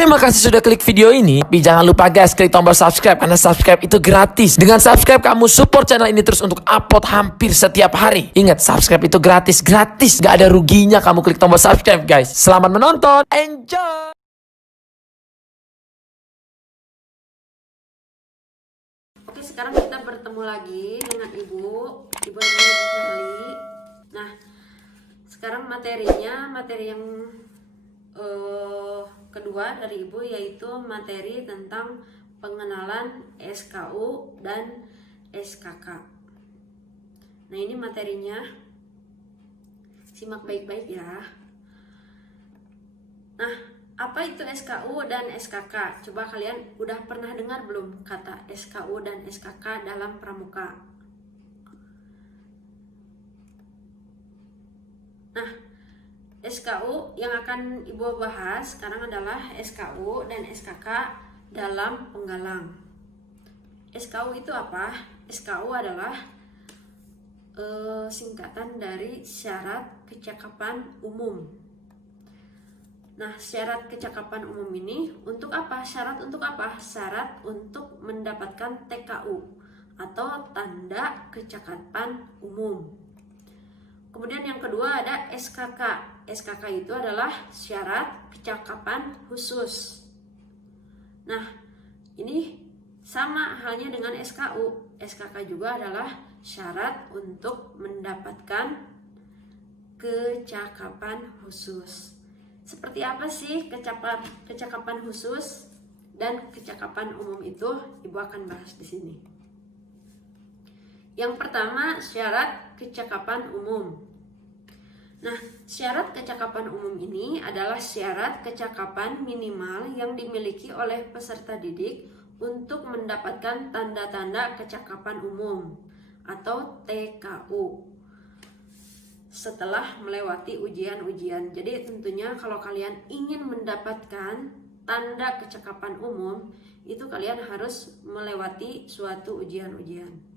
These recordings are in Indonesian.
Terima kasih sudah klik video ini. Tapi jangan lupa guys, klik tombol subscribe karena subscribe itu gratis. Dengan subscribe kamu support channel ini terus untuk upload hampir setiap hari. Ingat, subscribe itu gratis. Gak ada ruginya kamu klik tombol subscribe guys. Selamat menonton. Enjoy. Oke, sekarang kita bertemu lagi dengan Ibu namanya Sally. Nah, sekarang materi yang kedua dari Ibu yaitu materi tentang pengenalan SKU dan SKK. Nah, ini materinya, simak baik-baik ya. Nah, apa itu SKU dan SKK? Coba kalian udah pernah dengar belum kata SKU dan SKK dalam pramuka? Nah, SKU yang akan Ibu bahas sekarang adalah SKU dan SKK dalam penggalang. SKU itu apa? SKU adalah singkatan dari syarat kecakapan umum. Nah, syarat kecakapan umum ini untuk apa? Syarat untuk apa? Syarat untuk mendapatkan TKU atau tanda kecakapan umum. Kemudian yang kedua ada SKK. SKK itu adalah syarat kecakapan khusus. Nah, ini sama halnya dengan SKU. SKK juga adalah syarat untuk mendapatkan kecakapan khusus. Seperti apa sih kecakapan khusus dan kecakapan umum itu? Ibu akan bahas di sini. Yang pertama, syarat kecakapan umum. Nah, syarat kecakapan umum ini adalah syarat kecakapan minimal yang dimiliki oleh peserta didik untuk mendapatkan tanda-tanda kecakapan umum atau TKU setelah melewati ujian-ujian. Jadi tentunya kalau kalian ingin mendapatkan tanda kecakapan umum, itu kalian harus melewati suatu ujian-ujian.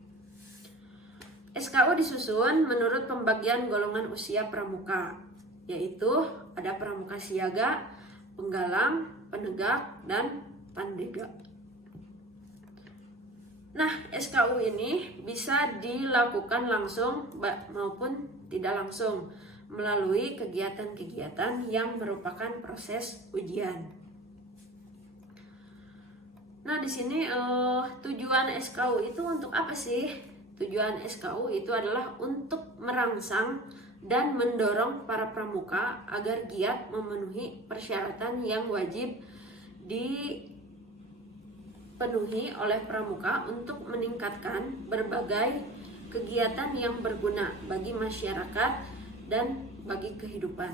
SKU disusun menurut pembagian golongan usia pramuka, yaitu ada pramuka siaga, penggalang, penegak, dan pandega. Nah, SKU ini bisa dilakukan langsung maupun tidak langsung melalui kegiatan-kegiatan yang merupakan proses ujian. Nah, di sini tujuan SKU itu untuk apa sih? Tujuan SKU itu adalah untuk merangsang dan mendorong para pramuka agar giat memenuhi persyaratan yang wajib dipenuhi oleh pramuka untuk meningkatkan berbagai kegiatan yang berguna bagi masyarakat dan bagi kehidupan.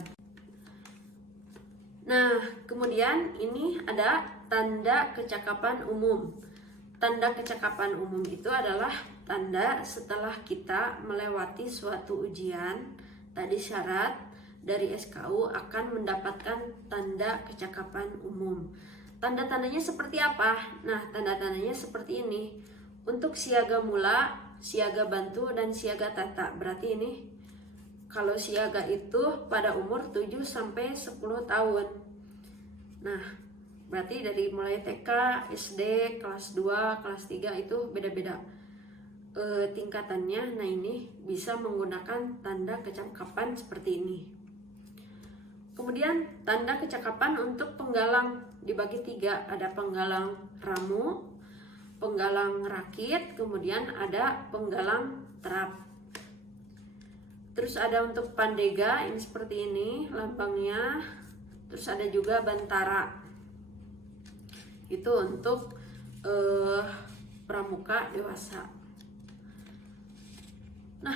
Nah, kemudian ini ada tanda kecakapan umum. Tanda kecakapan umum itu adalah tanda setelah kita melewati suatu ujian, tadi syarat dari SKU akan mendapatkan tanda kecakapan umum. Tanda-tandanya seperti apa? Nah, tanda-tandanya seperti ini. Untuk siaga mula, siaga bantu, dan siaga tata. Berarti ini kalau siaga itu pada umur 7-10 tahun. Nah, berarti dari mulai TK, SD, kelas 2, kelas 3 itu beda-beda tingkatannya. Nah, ini bisa menggunakan tanda kecakapan seperti ini. Kemudian tanda kecakapan untuk penggalang dibagi 3. Ada penggalang ramu, penggalang rakit, kemudian ada penggalang terap. Terus ada untuk pandega, ini seperti ini lambangnya. Terus ada juga bantara, itu untuk pramuka dewasa. Nah,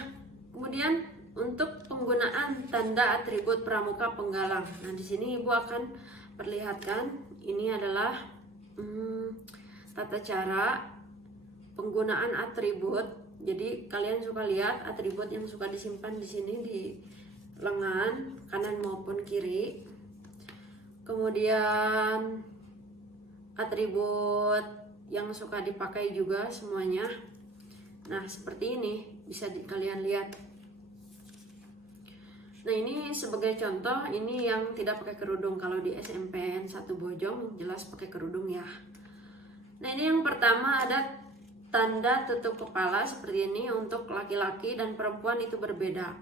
kemudian untuk penggunaan tanda atribut pramuka penggalang. Nah, di sini Ibu akan perlihatkan ini adalah tata cara penggunaan atribut. Jadi kalian suka lihat atribut yang suka disimpan di sini di lengan kanan maupun kiri. Kemudian atribut yang suka dipakai juga semuanya. Nah, seperti ini bisa kalian lihat. Nah ini sebagai contoh, ini yang tidak pakai kerudung. Kalau di SMPN 1 Bojong jelas pakai kerudung ya. Nah ini yang pertama ada tanda tutup kepala seperti ini. Untuk laki-laki dan perempuan itu berbeda.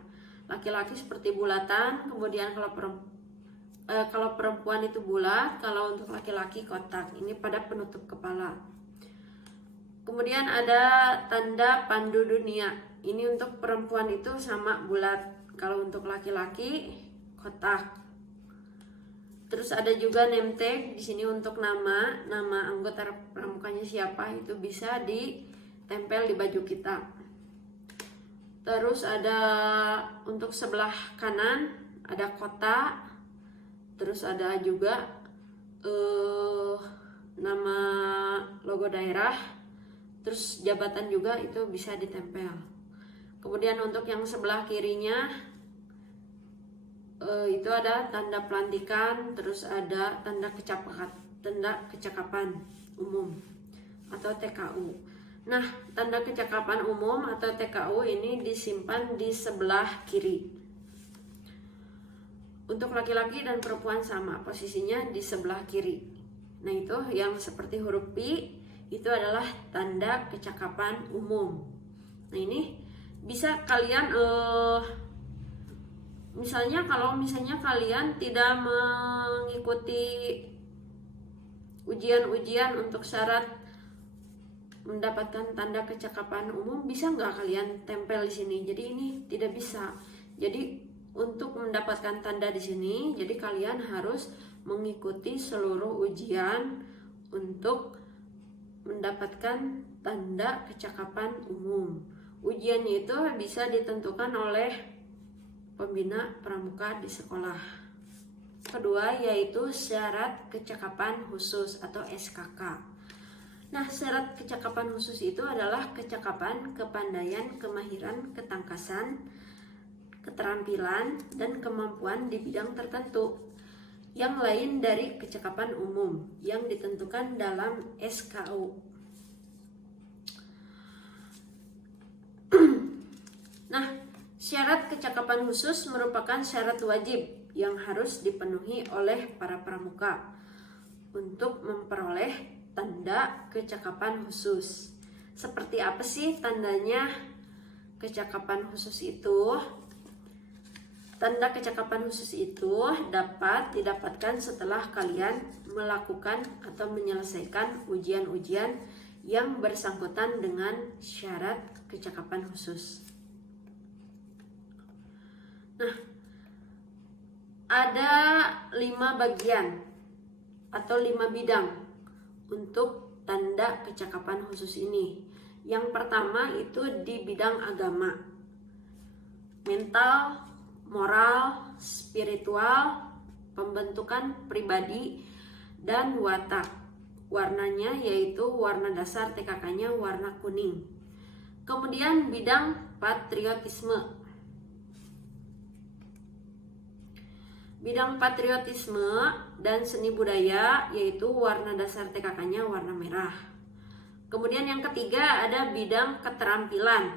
Laki-laki seperti bulatan, kemudian kalau perempuan itu bulat, kalau untuk laki-laki kotak. Ini pada penutup kepala. Kemudian ada tanda pandu dunia. Ini untuk perempuan itu sama bulat. Kalau untuk laki-laki kotak. Terus ada juga name tag di sini untuk nama anggota pramukanya siapa, itu bisa ditempel di baju kita. Terus ada untuk sebelah kanan ada kota. Terus ada juga nama logo daerah. Terus jabatan juga itu bisa ditempel. Kemudian untuk yang sebelah kirinya itu ada tanda pelantikan, terus ada tanda kecakapan umum atau TKU. Nah, tanda kecakapan umum atau TKU ini disimpan di sebelah kiri. Untuk laki-laki dan perempuan sama, posisinya di sebelah kiri. Nah, itu yang seperti huruf P itu adalah tanda kecakapan umum. Nah, ini bisa kalian misalnya kalian tidak mengikuti ujian untuk syarat mendapatkan tanda kecakapan umum, bisa nggak kalian tempel di sini? Jadi ini tidak bisa. Jadi untuk mendapatkan tanda di sini, jadi kalian harus mengikuti seluruh ujian untuk mendapatkan tanda kecakapan umum. Ujiannya itu bisa ditentukan oleh pembina pramuka di sekolah. Kedua yaitu syarat kecakapan khusus atau SKK. Nah, syarat kecakapan khusus itu adalah kecakapan, kepandaian, kemahiran, ketangkasan, keterampilan, dan kemampuan di bidang tertentu yang lain dari kecakapan umum yang ditentukan dalam SKU. Nah, syarat kecakapan khusus merupakan syarat wajib yang harus dipenuhi oleh para pramuka untuk memperoleh tanda kecakapan khusus. Seperti apa sih tandanya kecakapan khusus itu? Tanda kecakapan khusus itu dapat didapatkan setelah kalian melakukan atau menyelesaikan ujian-ujian yang bersangkutan dengan syarat kecakapan khusus. Nah, ada 5 bagian atau 5 bidang untuk tanda kecakapan khusus ini. Yang pertama itu di bidang agama, mental, moral, spiritual, pembentukan pribadi, dan watak. Warnanya yaitu warna dasar TKK-nya warna kuning. Kemudian bidang patriotisme. Bidang patriotisme dan seni budaya yaitu warna dasar TKK-nya warna merah. Kemudian yang ketiga ada bidang keterampilan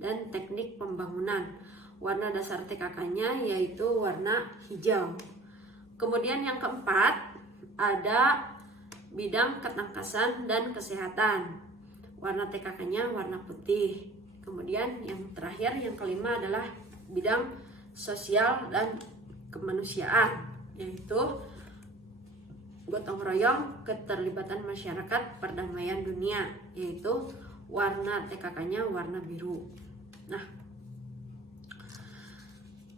dan teknik pembangunan. Warna dasar TKK-nya yaitu warna hijau. Kemudian yang keempat ada bidang ketangkasan dan kesehatan. Warna TKK-nya warna putih. Kemudian yang terakhir, yang kelima adalah bidang sosial dan kemanusiaan, yaitu gotong royong, keterlibatan masyarakat, perdamaian dunia, yaitu warna TKK-nya warna biru. Nah,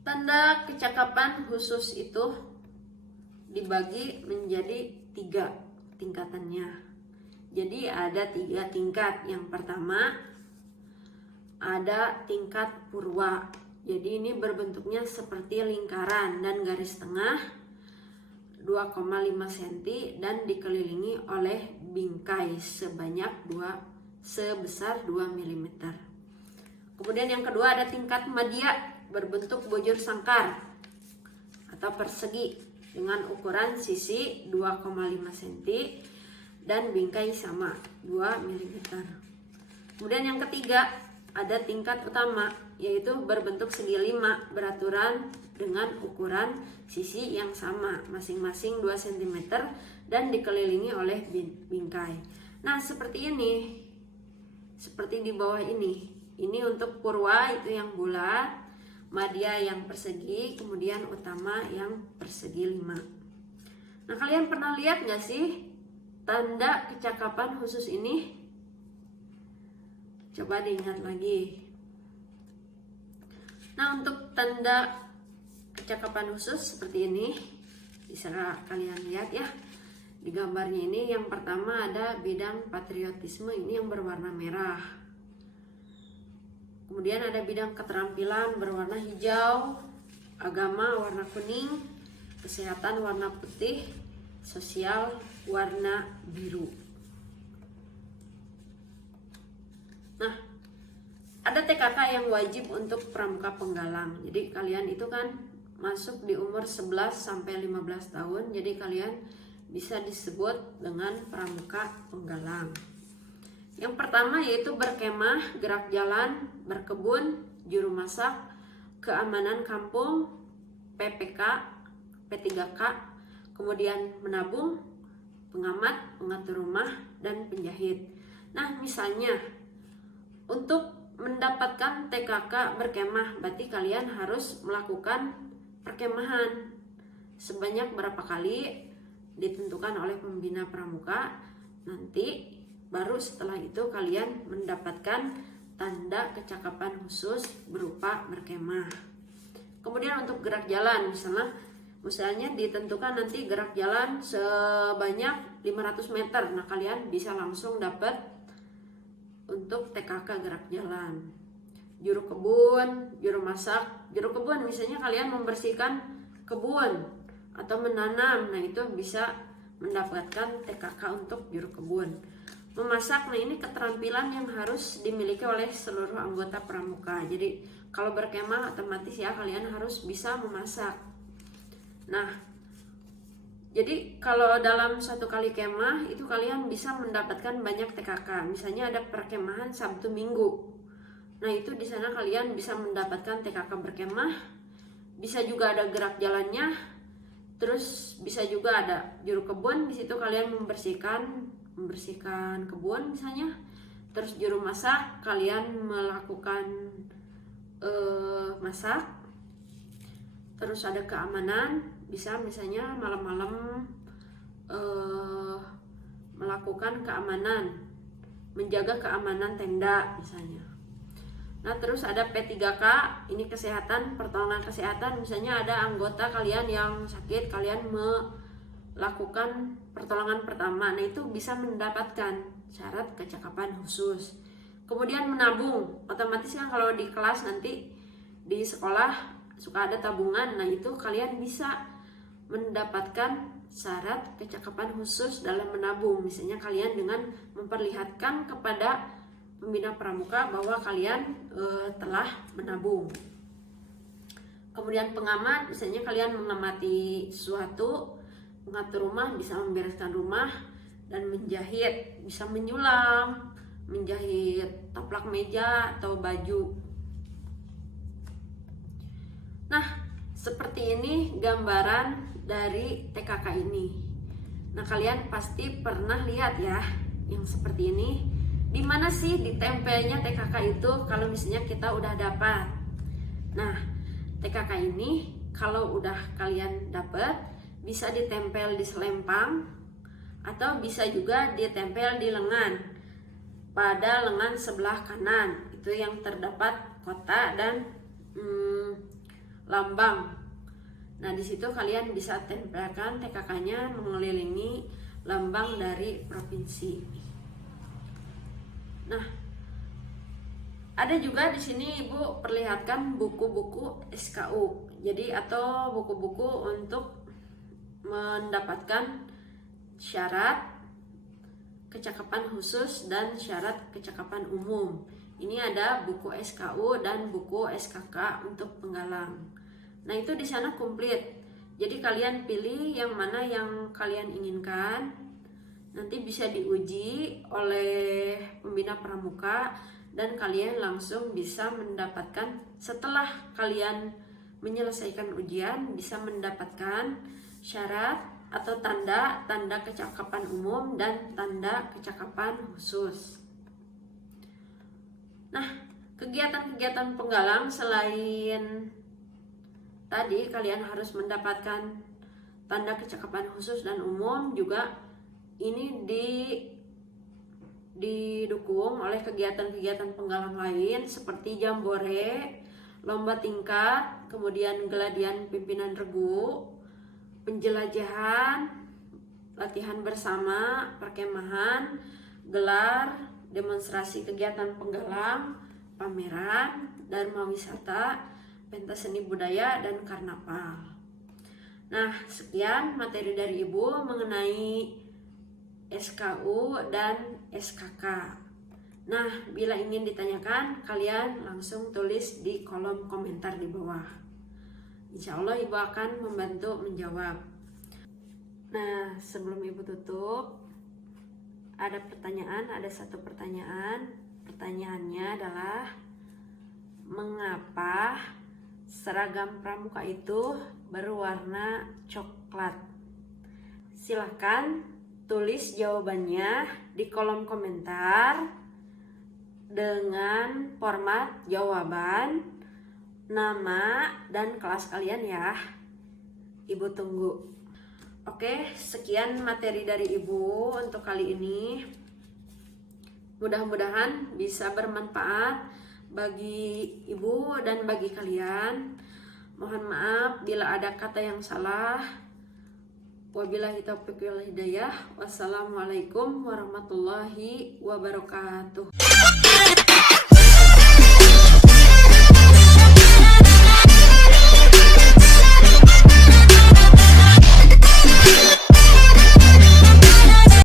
tanda kecakapan khusus itu dibagi menjadi 3 tingkatannya. Jadi ada 3 tingkat. Yang pertama ada tingkat purwa. Jadi ini berbentuknya seperti lingkaran dan garis tengah 2,5 cm dan dikelilingi oleh bingkai sebesar 2 mm. Kemudian yang kedua ada tingkat madya berbentuk bujur sangkar atau persegi dengan ukuran sisi 2,5 cm dan bingkai sama 2 mm. Kemudian yang ketiga ada tingkat utama yaitu berbentuk segi 5 beraturan dengan ukuran sisi yang sama, masing-masing 2 cm dan dikelilingi oleh bingkai. Nah, seperti ini. Seperti di bawah ini. Ini untuk purwa itu yang bulat, madya yang persegi, kemudian utama yang persegi 5. Nah, kalian pernah lihat nggak sih tanda kecakapan khusus ini? Coba diingat lagi. Nah, untuk tanda kecakapan khusus seperti ini bisa kalian lihat ya. Di gambarnya ini yang pertama ada bidang patriotisme, ini yang berwarna merah. Kemudian ada bidang keterampilan berwarna hijau, agama warna kuning, kesehatan warna putih, sosial warna biru. Nah, ada TKK yang wajib untuk pramuka penggalang. Jadi kalian itu kan masuk di umur 11 sampai 15 tahun. Jadi kalian bisa disebut dengan pramuka penggalang. Yang pertama yaitu berkemah, gerak jalan, berkebun, juru masak, keamanan kampung, PPK, P3K, kemudian menabung, pengamat, pengatur rumah, dan penjahit. Nah, misalnya untuk mendapatkan TKK berkemah, berarti kalian harus melakukan perkemahan sebanyak berapa kali ditentukan oleh pembina pramuka. Nanti baru setelah itu kalian mendapatkan tanda kecakapan khusus berupa berkemah. Kemudian untuk gerak jalan, misalnya ditentukan nanti gerak jalan sebanyak 500 meter. Nah, kalian bisa langsung dapat untuk TKK gerak jalan. Juru kebun, juru masak. Juru kebun misalnya kalian membersihkan kebun atau menanam, nah itu bisa mendapatkan TKK untuk juru kebun. Memasak, nah ini keterampilan yang harus dimiliki oleh seluruh anggota pramuka. Jadi kalau berkemah otomatis ya kalian harus bisa memasak. Nah, jadi kalau dalam satu kali kemah itu kalian bisa mendapatkan banyak TKK. Misalnya ada perkemahan Sabtu Minggu. Nah, itu di sana kalian bisa mendapatkan TKK berkemah. Bisa juga ada gerak jalannya. Terus bisa juga ada juru kebun, di situ kalian membersihkan kebun misalnya. Terus juru masak, kalian melakukan masak. Terus ada keamanan, bisa misalnya malam-malam melakukan keamanan, menjaga keamanan tenda misalnya. Nah, terus ada P3K, ini kesehatan, pertolongan kesehatan. Misalnya ada anggota kalian yang sakit, kalian melakukan pertolongan pertama. Nah, itu bisa mendapatkan syarat kecakapan khusus. Kemudian menabung, otomatis kan kalau di kelas nanti di sekolah suka ada tabungan. Nah, itu kalian bisa mendapatkan syarat kecakapan khusus dalam menabung. Misalnya kalian dengan memperlihatkan kepada pembina pramuka bahwa kalian telah menabung. Kemudian pengamat, misalnya kalian mengamati sesuatu, mengatur rumah, bisa membereskan rumah, dan menjahit, bisa menyulam, menjahit taplak meja atau baju. Nah, seperti ini gambaran dari TKK ini. Nah, kalian pasti pernah lihat ya yang seperti ini. Di mana sih ditempelnya TKK itu kalau misalnya kita udah dapat? Nah, TKK ini kalau udah kalian dapat bisa ditempel di selempang atau bisa juga ditempel di lengan. Pada lengan sebelah kanan itu yang terdapat kotak dan lambang. Nah, di situ kalian bisa tempelkan TKK-nya mengelilingi lambang dari provinsi. Nah, ada juga di sini Ibu perlihatkan buku-buku SKU. Jadi atau buku-buku untuk mendapatkan syarat kecakapan khusus dan syarat kecakapan umum. Ini ada buku SKU dan buku SKK untuk penggalang. Nah, itu di sana komplit. Jadi kalian pilih yang mana yang kalian inginkan. Nanti bisa diuji oleh pembina pramuka dan kalian langsung bisa mendapatkan, setelah kalian menyelesaikan ujian, bisa mendapatkan syarat atau tanda kecakapan umum dan tanda kecakapan khusus. Nah, kegiatan-kegiatan penggalang selain tadi kalian harus mendapatkan tanda kecakapan khusus dan umum, juga ini didukung oleh kegiatan-kegiatan penggalang lain seperti jambore, lomba tingkat, kemudian geladian pimpinan regu, penjelajahan, latihan bersama, perkemahan, gelar, demonstrasi kegiatan penggalang, pameran, dharma wisata, pentas seni budaya, dan karnaval. Nah, sekian materi dari Ibu mengenai SKU dan SKK. Nah, bila ingin ditanyakan, kalian langsung tulis di kolom komentar di bawah. Insya Allah Ibu akan membantu menjawab. Nah, sebelum Ibu tutup, ada satu pertanyaan. Pertanyaannya adalah, mengapa seragam pramuka itu berwarna coklat? Silahkan tulis jawabannya di kolom komentar dengan format jawaban, nama, dan kelas kalian ya. Ibu tunggu. Oke, sekian materi dari Ibu untuk kali ini. Mudah-mudahan bisa bermanfaat bagi Ibu dan bagi kalian. Mohon maaf bila ada kata yang salah. Wabillahi taufiq wal hidayah. Wassalamualaikum warahmatullahi wabarakatuh.